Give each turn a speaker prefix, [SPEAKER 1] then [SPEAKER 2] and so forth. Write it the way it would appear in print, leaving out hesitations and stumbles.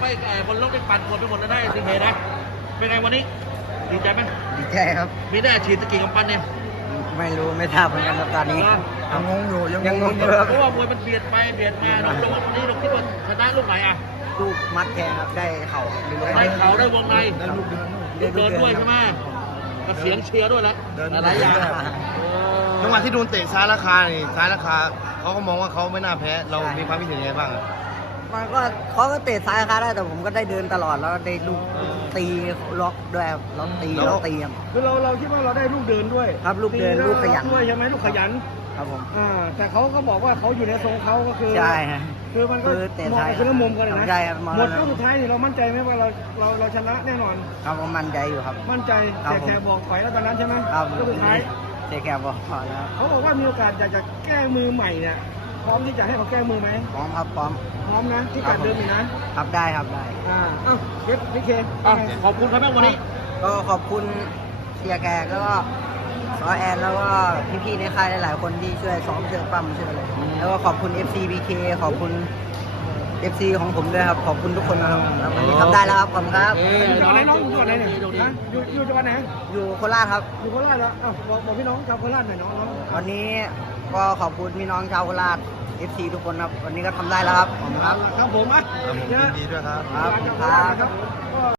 [SPEAKER 1] ไม่บนโลกได้ปั่นกดไปหมดแล้วได้สิเพนะเป็นไงวันนี้ดีใจไหม
[SPEAKER 2] ดีใจครับ
[SPEAKER 1] มีได้ฉีดตะกี้กำปั้นเนี่ย
[SPEAKER 2] ไม่รู้ไม่ทราบเหมือนกันครับตอนนี้
[SPEAKER 3] ยังงงอยู่
[SPEAKER 2] ยังงงอยู่ครับ
[SPEAKER 1] เพราะว่ามวยมันเบียดไปเบียดมาเรานี่เราคิดว่าชนะลูกไหนอ่ะ
[SPEAKER 2] ลูกมัดแทงครับได้เข่าครับ
[SPEAKER 1] ได้เข่าได้วงใน
[SPEAKER 3] ได้ลูกเดิน
[SPEAKER 1] เดินด้วยใช่ไหมก็เสียงเชียร์ด้วยแล้วหลายอย่าง
[SPEAKER 3] จังหวะที่โดนเตะซ้ายราคานี่ซ้ายราคาเขาก็มองว่าเขาไม่น่าแพ้เรามีความคิดเห็นยังไงบ้าง
[SPEAKER 2] มันก็เขาก็เตะซ้ายขาได้แต่ผมก็ได้เดินตลอดแล้วได้ลูกตีล็อกด้วยครับล็อกตีล็อกตีครับ
[SPEAKER 4] คือเราคิดว่าเราได้ลูกเดินด้วย
[SPEAKER 2] ครับลูกเดินลูกขยัน
[SPEAKER 4] ด้วยใช่ไหมลูกขยัน
[SPEAKER 2] ครับผม
[SPEAKER 4] แต่เขาก็บอกว่าเขาอยู่ในทรงเขาก็คือ
[SPEAKER 2] ใช่ฮะ
[SPEAKER 4] คือมันก็
[SPEAKER 2] คือเตะ
[SPEAKER 4] มอง
[SPEAKER 2] ซ้าย
[SPEAKER 4] ไปคนละมุมกันเลยนะ
[SPEAKER 2] ใช่ครับมอง
[SPEAKER 4] หมดยกสุดท้ายนี่เรามั่นใจไหมว่าเราชนะแน่นอน
[SPEAKER 2] ครับผมมั่นใจอยู่ครับ
[SPEAKER 4] มั่นใจ
[SPEAKER 2] ครับ
[SPEAKER 4] แต่แค่บอกถอยแล้วตอนนั้นใช่ไหม
[SPEAKER 2] ครับ
[SPEAKER 4] ยกสุดท้าย
[SPEAKER 2] เจ๊แกบอกพอแล้ว
[SPEAKER 4] เขาบอกว่ามีโอกาสอยากจะแก้มือใหม่เนี่ยพร้อมที่จะให้เขาแก้มือไหม
[SPEAKER 2] พร้อมครับพร้อม
[SPEAKER 4] พร้อมนะที่การเดิมอีกนะครับ
[SPEAKER 2] ได้ครับได้
[SPEAKER 4] เอ้าพี่เค
[SPEAKER 1] ขอบคุณครับแม่วันนี้
[SPEAKER 2] ก็ขอบคุณเสียแกแล้วก็ซอแอนแล้วก็พี่ๆในค่ายหลายๆคนที่ช่วยซ้อมช่วยปั้มช่วยอะไรแล้วก็ขอบคุณ FC BK ขอบคุณ FC ของผมด้วยครับขอบคุณทุกคนนะครับแล้ววันนี้ทำได้แล้วครับขอบคุณครับ
[SPEAKER 4] อยู่จังหวัดไหนน้องอยู่จังหวัดไหนเนี่ยนะอยู่จังหวัดไหน
[SPEAKER 2] อยู่โคราชครับ
[SPEAKER 4] อยู่โคราชแล้วบอกพี่น้องชาวโคราชหน่อยน้อง
[SPEAKER 2] วันนี้ก็ขอบคุณพี่น้องชาวโคราช FC ทุกคนครับวันนี้ก็ทำได้แล้วครับขอบคุณครับ
[SPEAKER 4] ครับผมอ่ะ
[SPEAKER 3] ครับผมยินดีด้วยครับ
[SPEAKER 2] ครับ
[SPEAKER 4] ครับ